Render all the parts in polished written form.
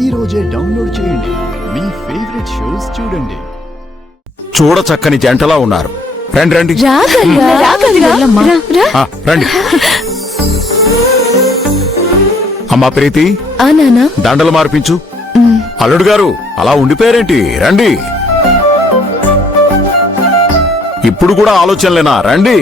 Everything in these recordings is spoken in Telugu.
ఈ రోజే డౌన్లోడ్ చేయండి. మీ ఫేవరెట్ షోస్ చూడండి. చూడ చక్కని జంటలా ఉన్నారు. రండి రండి రండి. అమ్మా ప్రీతి, దండలు మార్పించు. అల్లుడు గారు అలా ఉండిపోయారేంటి? రండి. ఇప్పుడు కూడా ఆలోచనలేనా? రండి.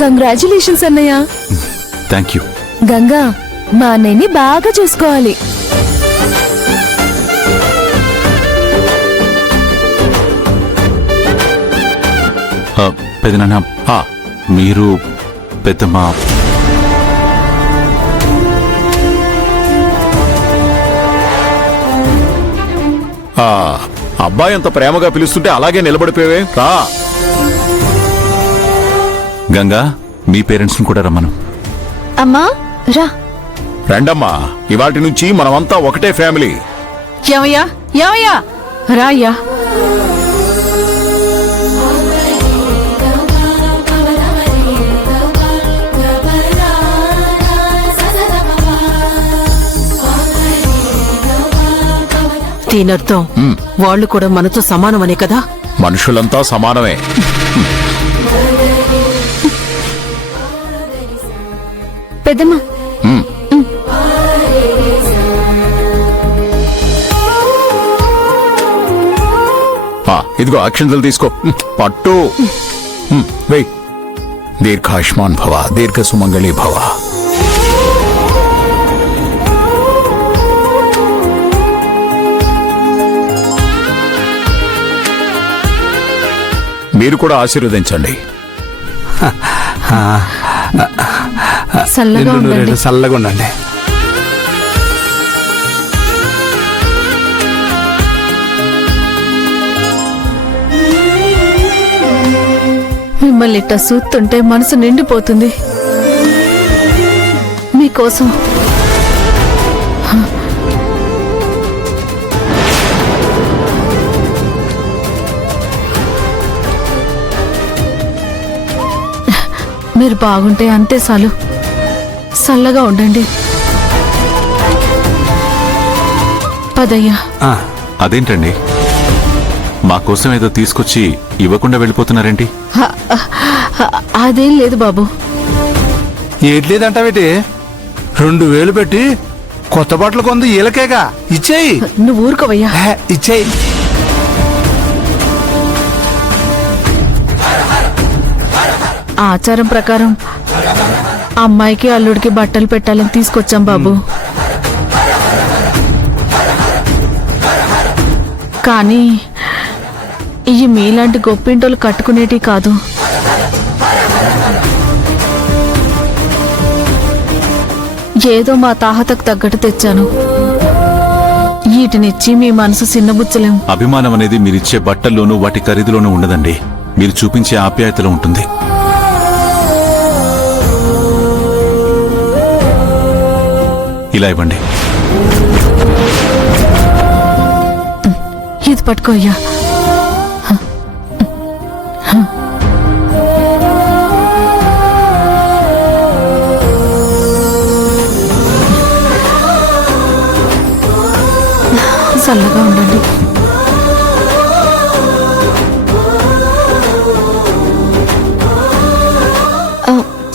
కంగ్రాచులేషన్స్ అన్నయ్య. Thank you. గంగా, మా అన్నయ్యని బాగా చూసుకోవాలి. పెదనాన్న, మీరు పెద్దమ్మ. అబ్బాయి అంత ప్రేమగా పిలుస్తుంటే అలాగే నిలబడిపోయావే. రా గంగా, మీ పేరెంట్స్ ని కూడా రమ్మను. అమ్మా రా. రండమ్మా, ఇవాటి నుంచి మనమంతా ఒకటే ఫ్యామిలీ. ఏమయ్యా ఏమయ్యా రాయ్యా. దీనర్థం వాళ్ళు కూడా మనతో సమానమనే కదా? మనుషులంతా సమానమే. పెద్దమ్మ, ఇదిగో అక్షంతలు తీసుకో. పట్టు వెయ్. దీర్ఘాయుష్మాన్ భవ, దీర్ఘ సుమంగళి భవ. మీరు కూడా ఆశీర్వదించండి. చల్లగా ఉండండి. మిమ్మల్ని ఇట్ట చూస్తుంటే మనసు నిండిపోతుంది. మీకోసం మీరు బాగుంటే అంతే చాలు. చల్లగా ఉండండి. పదయ్యా. అదేంటండి, మా కోసం ఏదో తీసుకొచ్చి ఇవ్వకుండా వెళ్ళిపోతున్నారేంటి? అదేం లేదు బాబు. ఏట్లేదంటావేటి? 2000 పెట్టి కొత్త బట్టలు కొంది ఈలకేగా. ఇచ్చేయి. నువ్వు ఊరుకోవయ్యా. ఇచ్చేయి. ఆచారం ప్రకారం అమ్మాయికి అల్లుడికి బట్టలు పెట్టాలని తీసుకొచ్చాం బాబు. కానీ ఇవి మీలాంటి గొప్పింటోళ్ళు కట్టుకునేటి కాదు. ఏదో మా తాహతకు తగ్గట్టు తెచ్చాను. వీటినిచ్చి మీ మనసు చిన్నబుచ్చలేం. అభిమానం అనేది మీరిచ్చే బట్టల్లోనూ వాటి ఖరీదులోనూ ఉండదండి, మీరు చూపించే ఆప్యాయతలో ఉంటుంది. ఇలా ఇవ్వండి. ఇది పట్టుకో అయ్యా. చల్లగా ఉండండి.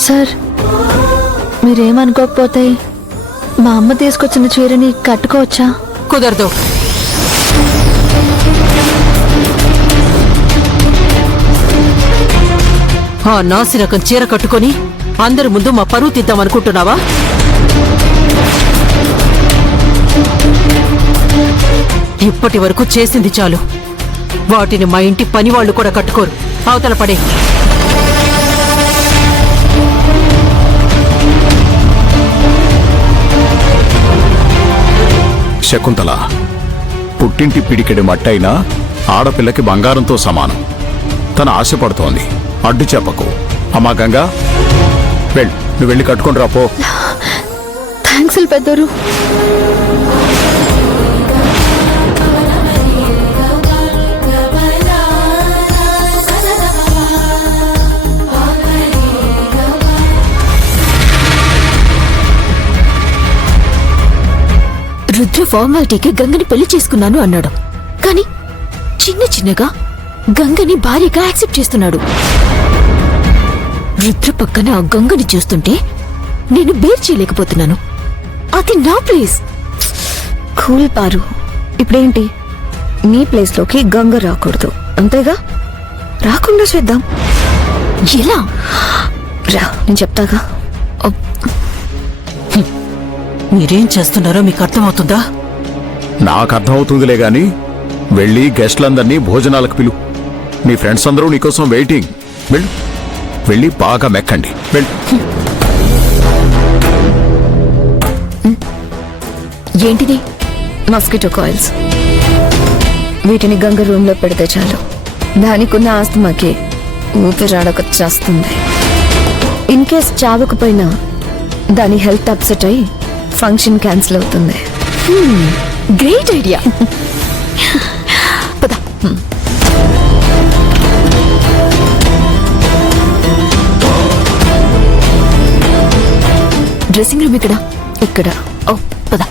సార్, మీరేమనుకోకపోతే మా అమ్మ తీసుకొచ్చిన చీరని కట్టుకోవచ్చా? కుదరదు. ఆ నాసి రకం చీర కట్టుకొని అందరి ముందు మా పరువు తీద్దాం అనుకుంటున్నావా? ఇప్పటి వరకు చేసింది చాలు. వాటిని మా ఇంటి పని వాళ్ళు కూడా కట్టుకోరు. అవతల పడే. శకుంతల, పుట్టింటి పిడికెడి మట్టైనా ఆడపిల్లకి బంగారంతో సమానం. తన ఆశపడుతోంది, అడ్డు చెప్పకు. అమ్మా గంగా, నువ్వు వెళ్ళి కట్టుకొని రాపో. థ్యాంక్స్ పెద్దరు. రుద్ర ఫార్మాలిటీకి గంగని పెళ్లి చేసుకున్నాను అన్నాడు, కానీ చిన్న చిన్నగా గంగని భార్యగా యాక్సెప్ట్ చేస్తున్నాడు. రుద్ర పక్కన ఆ గంగని చూస్తుంటే నేను బేర్ చేయలేకపోతున్నాను. అది నా ప్లేస్. కూల్ పారు, ఇప్పుడేంటి? నీ ప్లేస్ లోకి గంగ రాకూడదు, అంతేగా? రాకుండా చేద్దాం. ఎలా? రా, నేను చెప్తాగా. మీరేం చేస్తున్నారో మీకు అర్థమవుతుందా? నాకు అర్థమవుతుందిలే గాని వెళ్ళి గెస్ట్లందరినీ భోజనాలకు పిలు. నీ ఫ్రెండ్స్ అందరూ నీకోసం వెయిటింగ్. వెళ్ళి బాగా మెక్కండి. ఏంటిది? Mosquito coils. వీటిని గంగ రూమ్ లో పెడితే చాలు, దానికున్న ఆస్తమాకి ఊపిరాడక చేస్తుంది. ఇన్ కేస్ చావకపోయినా దాని హెల్త్ అప్సెట్ అయి ఫంక్షన్ క్యాన్సిల్ అవుతుంది. Great idea. పద. డ్రెస్సింగ్ రూమ్ ఇక్కడ. ఇక్కడ. ఓ పద.